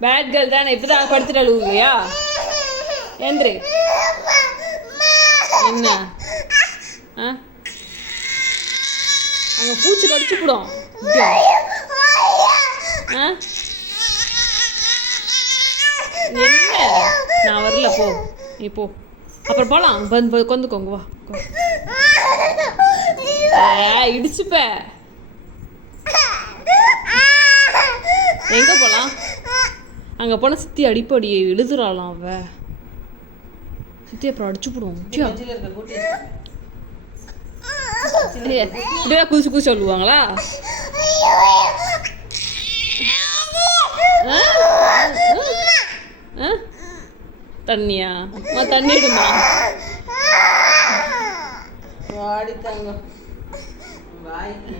Bad girl தானே இப்பதான் படுத்துட்டு அழுவுலையா ஏந்திரு. என்ன? ஆ? அங்க பூச்சி கடிச்சு போடும் ஆ? என்ன? நான் வரல போ. நீ போ. அப்புறம் போகலாம் வந்து கொந்துக்கோங்க வா. இடிச்சுப்பேன் எங்க போலாம்? அங்க போனால் சித்தி அடிப்படி எழுதுறாளாம் அவ. சித்தி அப்புறம் அடிச்சு போடுவோம். குதிச்சு குதிச்சு சொல்லுவாங்களா ஆ? ஆ? தண்ணியா? அம்மா, தண்ணி எடுமா? வாடி தங்கம். வாய்க்கு